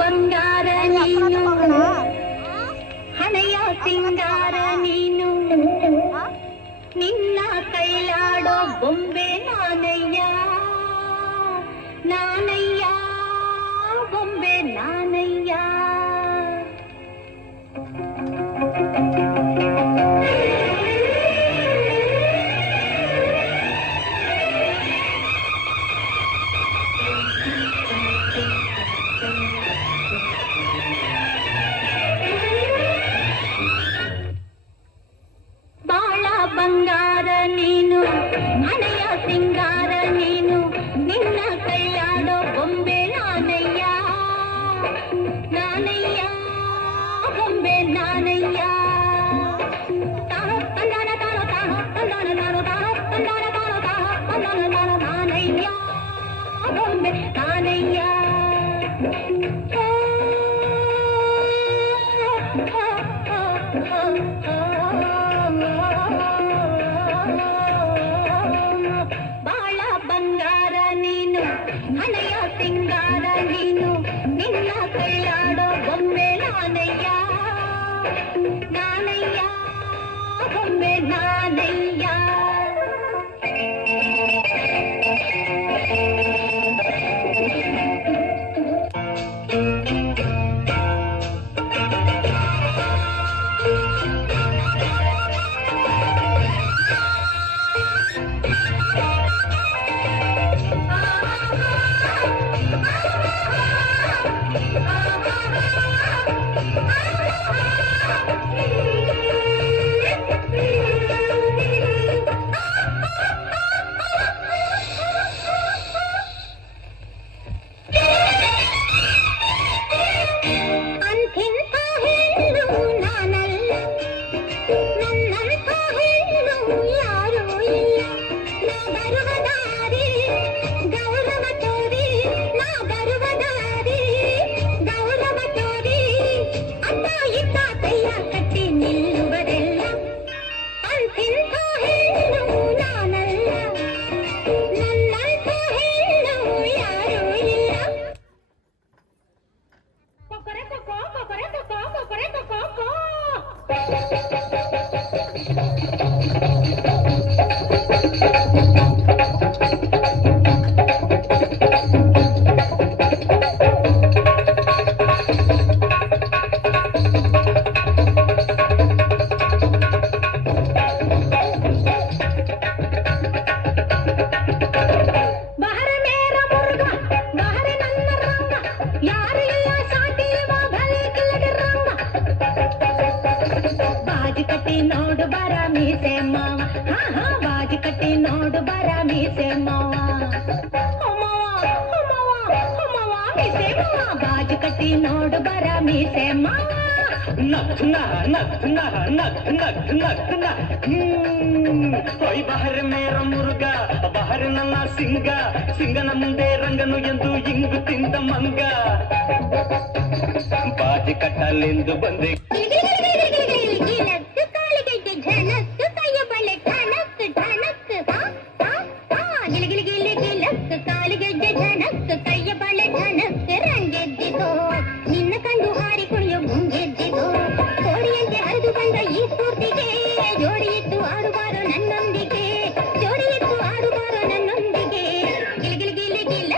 ಬಂಗಾರ ನೀನು ಹಣೆಯ ಸಿಂಗಾರ ನೀನು ನಿನ್ನ ಕೈಲಾಡೋ ಬೊಂಬೆ ನಾನಯ್ಯ ನಾನಯ್ಯ ಬೊಂಬೆ ನಾನಯ್ಯ ಬಂಗಾರ ನೀನು ಹಣೆಯ ಸಿಂಗಾರ ನೀನು ನಿನ್ನ ಕೈಲಾಡೋ ಬೊಂಬೆ ನಾನಯ್ಯ ನಾನಯ್ಯ ಬೊಂಬೆ ನಾನಯ್ಯ ತಾನೋ ತಂದಾನ ತಾನೋ ತಾನೋ ತಂದಾನ ತಾನೋ ತಾನೋ ತಂದಾನ ತಾನೋ ತಾನೋ ತಂದಾನ ತಾನೋ ನಾನಯ್ಯ ಬೊಂಬೆ ನಾನಯ್ಯ ಬಾಳ ಬಂಗಾರ ನೀನು ಹಣೆಯ ಸಿಂಗಾರ ನೀನು ನಿನ್ನ ಕೈಲಾಡೋ ಬೊಂಬೆ ನಾನಯ್ಯ ನಾನಯ್ಯ ಬೊಂಬೆ ನಾನಯ್ಯ ನೋಡು ಬರ ಮೀಸೆ ಮಾವ ಬಾಜಿ ಕಟ್ಟಿ ನೋಡು ಬರ ಮೀಸೆ ಮಾವ ಮೀಸೆ ಮಾವ ಬಾಜಿ ಕಟ್ಟಿ ನೋಡು ಬರ ಮೀಸೆ ಮಾವ ಹೊಯ್ ಬಹರ್ ಮೇರ ಮುರುಗ ಬಹರ್ ನನ್ನ ಸಿಂಗನ ಮುಂದೆ ರಂಗನು ಎಂದು ಇಂಗು ತಿಂದ ಮಂಗ ಬಾಜಿ ಕಟ್ಟಲೆಂದು ಬಂದೆ ಝನಕ್ ಕೈಯ ಬಳೆ ಠನಕ್ ಠನಕ್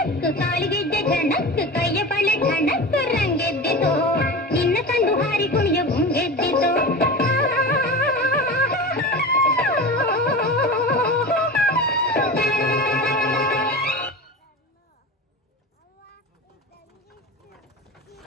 ಚಕ್ ಕಾಲಿಗೆಡ್ಡೆ ಝಣಕ್